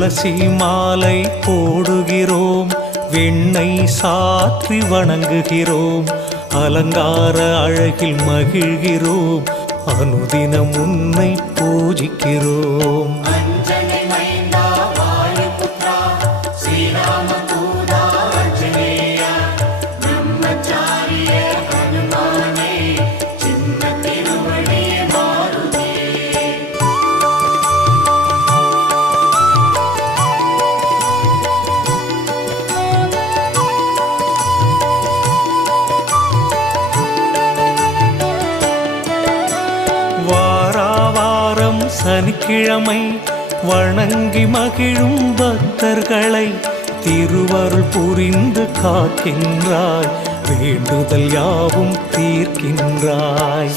துளசி மாலை போடுகிறோம், வெண்ணெய் சாற்றி வணங்குகிறோம், அலங்கார அழகில் மகிழ்கிறோம், அனுதினம் உன்னை பூஜிக்கிறோம். வாராவாரம் சனிக்கிழமை வணங்கி மகிழும் பக்தர்களை திருவருள் புரிந்து காக்கின்றாய், வேண்டுதல் யாவும் தீர்க்கின்றாய்.